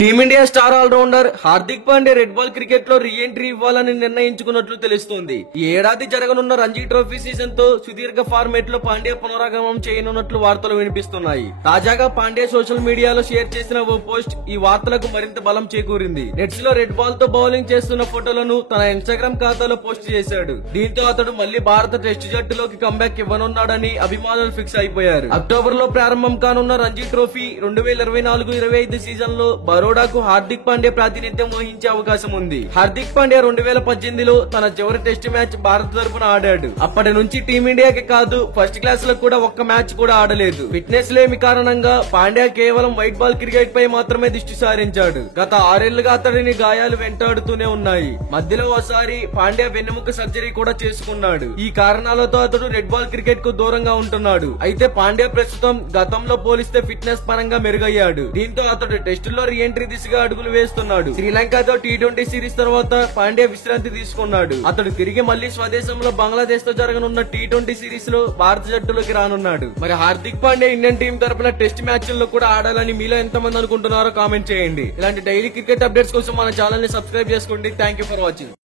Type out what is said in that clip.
Team India star all rounder Hardik Pandya red ball cricket లో re entry ఇవ్వాలని నిర్ణయించుకున్నట్లు తెలుస్తోంది. ఈ ఏడాది జరగనున్న రంజీ ట్రోఫీ సీజన్ తో సుదీర్ఘ ఫార్మేట్ లో పాండ్యా పునరాగమనం చేయనున్నట్లు వార్తలు వినిపిస్తున్నాయి. తాజాగా పాండ్యా సోషల్ మీడియాలో షేర్ చేసిన ఓ పోస్ట్ ఈ వార్తలకు మరింత బలం చేకూరింది. నెట్స్ లో రెడ్ బాల్ తో బౌలింగ్ చేస్తున్న ఫోటోలను తన ఇన్స్టాగ్రామ్ ఖాతాలో పోస్ట్ చేశాడు. దీంతో అతడు మళ్లీ భారత టెస్టు జట్టులోకి కంబ్యాక్ ఇవ్వనున్నాడని అభిమానులు ఫిక్స్ అయిపోయారు. అక్టోబర్ లో ప్రారంభం కానున్న రంజీ ట్రోఫీ 2024-25 సీజన్ లో బరోడాకు హార్దిక్ పాండ్యా ప్రాతినిధ్యం వహించే అవకాశం ఉంది. హార్దిక్ పాండ్యా 2018లో తన చివరి టెస్ట్ మ్యాచ్ భారత్ తరపున ఆడాడు. అప్పటి నుంచి టీమిండియాకి కాదు ఫస్ట్ క్లాస్ లో కూడా ఒక్క మ్యాచ్ కూడా ఆడలేదు. ఫిట్నెస్ లేమి కారణంగా పాండ్యా కేవలం వైట్ బాల్ క్రికెట్ పై మాత్రమే దృష్టి సారించాడు. గత 6 ఏళ్లుగా అతడిని గాయాలు వెంటాడుతూనే ఉన్నాయి. మధ్యలో ఒకసారి పాండ్యా వెన్నెముక సర్జరీ కూడా చేసుకున్నాడు. ఈ కారణాలతో అతడు రెడ్ బాల్ క్రికెట్ కు దూరంగా ఉంటున్నాడు. అయితే పాండ్యా ప్రస్తుతం గతంలో పోలిస్తే ఫిట్నెస్ పరంగా మెరుగయ్యాడు. దీంతో అతడు టెస్టుల్లో రీఎంట్రీ దిశగా అడుగులు వేస్తున్నాడు. శ్రీలంకతో T20 సిరీస్ తర్వాత పాండ్యా విశ్రాంతి తీసుకున్నాడు. అతడు తిరిగి మళ్లీ స్వదేశంలో బంగ్లాదేశ్ తో జరగనున్న T20 సిరీస్ లో భారత జట్టులోకి రానున్నాడు. మరి హార్దిక్ పాండ్యా ఇండియన్ టీం తరపున టెస్ట్ మ్యాచ్ల్లో కూడా ఆడాలని మీలో ఎంతమంది అనుకుంటున్నారో కామెంట్ చేయండి. ఇలాంటి డైలీ క్రికెట్ అప్డేట్స్ కోసం మన ఛానల్ ని సబ్స్క్రైబ్ చేసుకోండి. Thank you for watching.